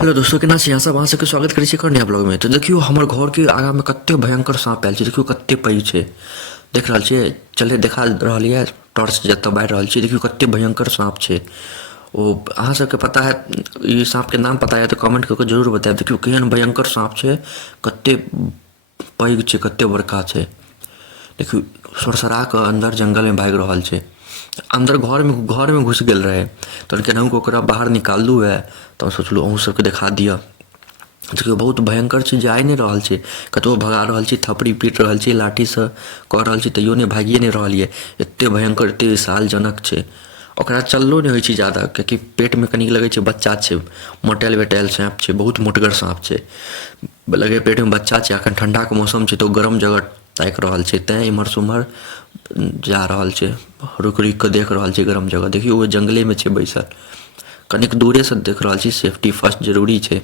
Hello दोस्तों, केना छी अहाँ सब? अहाँ सबके स्वागत करै छी एक और नया ब्लॉग में। तो देखियो हमर घर के आगा में कते भयंकर सांप आयल छै। देखियो कते पैघ छै, देख रहल छियै? चले देखा रहल ये टॉर्च जतऽ बारि रहल छी। देखियो कते भयंकर सांप छै। ओ अहाँ सबके पता है ई सांप के नाम पता है तो कमेंट करके जरूर बताएब। देखियो केहन भयंकर सांप छै, कते पैघ छै, कते बड़का छै। देखियो सरसरा के अंदर जंगल में भागि रहल छै। अंदर घर में घुस गेल रहे तो केनाहू के ओकरा बाहर निकाललू है। तो सोचलू अहूँ सबके देखा दिया। देखियो बहुत भयंकर छै, जाय नहीं रहल छै। कतबो भगा रहल छी, थपड़ी पीट रहल छी, लाठी से कह रहल छी, तैयो नहीं भागिए नहीं रहल ये। एते भयंकर, एते विशालजनक छै। ओकरा चललो नहीं होइ छै ज़्यादा, कियाकि पेट में कनिक लगै छै बच्चा छै। मोटायल बेटायल साँप छै, बहुत मोटगर साँप छै। लगे पेट में बच्चा छै। अखन ठंडा के मौसम छै तो गरम जगह ताकि रहल छै, तैं इम्हर से उम्हर जा रहल छै। रुक रुक के देख रहल छै गरम जगह। देखियो वो जंगले में छै बैसल। कनिक दूरे से देख रहल छी, सेफ्टी फर्स्ट जरूरी छै।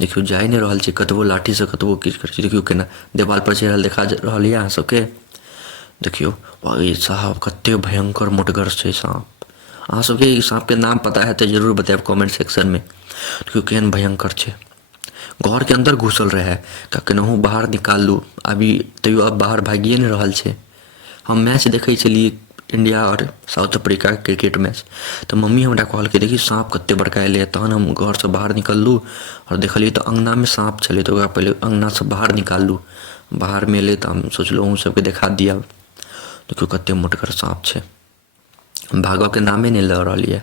देखियो जाय नहीं रहल छै, कतबो लाठी से कतबो किछ करै छै। देखियो केना देवाल पर चढ़ल देखा रहल ये अहाँ सबके। देखियो भाई साहब कते भयंकर मोटगर छै सांप। अहाँ सबके ई सांप के नाम पता है तो जरूर बताएब कमेंट सेक्शन में। देखियो केहन भयंकर छै। घर के अंदर घुसल रहे, केनाहू बाहर निकाललू, अभी तैयो अब बाहर भागिए नहीं रहल छै। हम मैच देखै छलिए इंडिया और साउथ अफ्रीका के क्रिकेट मैच, तो मम्मी हमरा कहलकै देखी सांप कते बड़का एलै। तहन हम घर से बाहर निकललू और देखलिए तो अंगना में सांप छलै। तो ओकरा पहले अंगना से बाहर निकाललू, बाहर में एलै तो हम सोचलहुँ अहूँ सबके देखा दिया। देखियो कते मोटगर सांप छै, भागऽ के नामे नहीं लऽ रहल ये।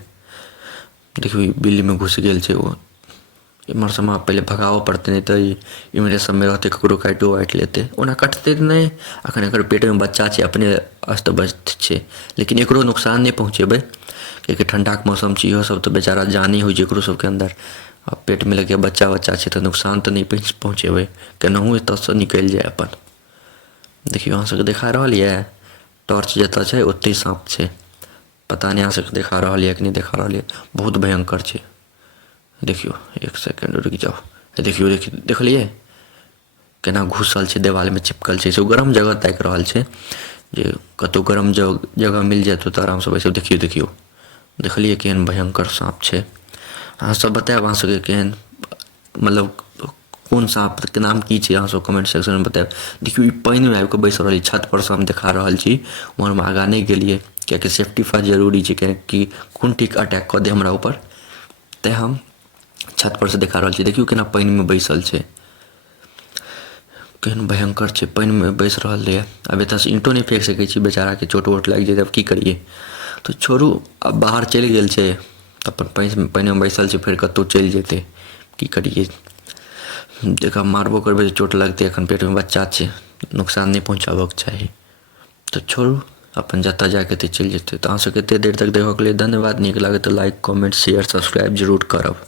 देखियो बिल्ली में घुस गेल छै वो। इम्हर से पहले भगाबऽ पड़तै, नहीं तो इम्हरे सब में रहते ककरो काटो वाटि लेते। ओना कटते नहीं, अखन एकर पेट में बच्चा छै, अपने अस्त व्यस्त छै। लेकिन एकरो नुकसान नहीं पहुँचेबै, कियाकि ठंडा के मौसम छै। इहो सब तो बेचारा जानी होइ छै एकरो सबके अंदर। अब पेट में लगे बच्चा छै तो नुकसान तो नहीं पहुँचेबै, केनाहू एतऽ से निकलि जाए अपन। देखियो अहाँ सबके देखा रहल ये टॉर्च जतऽ छै ओतै सांप छै। पता नहीं अहाँ सबके देखा रहल ये कि नहीं देखा रहल ये। बहुत भयंकर छै। देखियो एक सेकंड रुक जाओ। देखियो देखलिए केना घुसल छै, देवाल में चिपकल छै। से गरम जगह ताकि रहल छै जे कतौ गरम जगह मिल जाए तो आराम से बैसे। देखियो देखलिए केहन भयंकर सांप छै। अहाँ सब बताएब अहाँ सबके केहन, मतलब कोन सांप के नाम की छै, अहाँ सब कमेंट सेक्शन में बताएब। देखियो ई पानि में आबि कऽ बैस रहल छै। छत पर से हम देखा रहल छी, उमहर में आगाँ नहीं गेलिए कियाकि सेफ्टी फर्स्ट जरूरी छै, कियाकि कोन ठीक अटैक कऽ दे हमरा ऊपर। तैं हम छत पर से देखा रहल छी। देखियो केना पानि में बैसल छै, केहन भयंकर छै। पानि में बैस रहल है। अब एतऽ से ईंटो नहीं फेंक सकै छी, बेचारा के चोट वोट लागि जेतै, अब की करिए। तो छोड़ू, अब बाहर चलि गेल छै तो अपन पानि में बैसल छै, फेर कतौ चलि जेतै, की करिए। देखा मारबो करबै तो चोट लगतै, एखन पेट में बच्चा छै, नुकसान नहीं पहुँचाबऽ के चाही। तो छोड़ू, अपन जतऽ जाके चलि जेतै। तो अहाँ सबके एते देर तक देखऽ के लिए धन्यवाद। नीक लागे तो लाइक कमेंट शेयर सब्सक्राइब जरूर करब।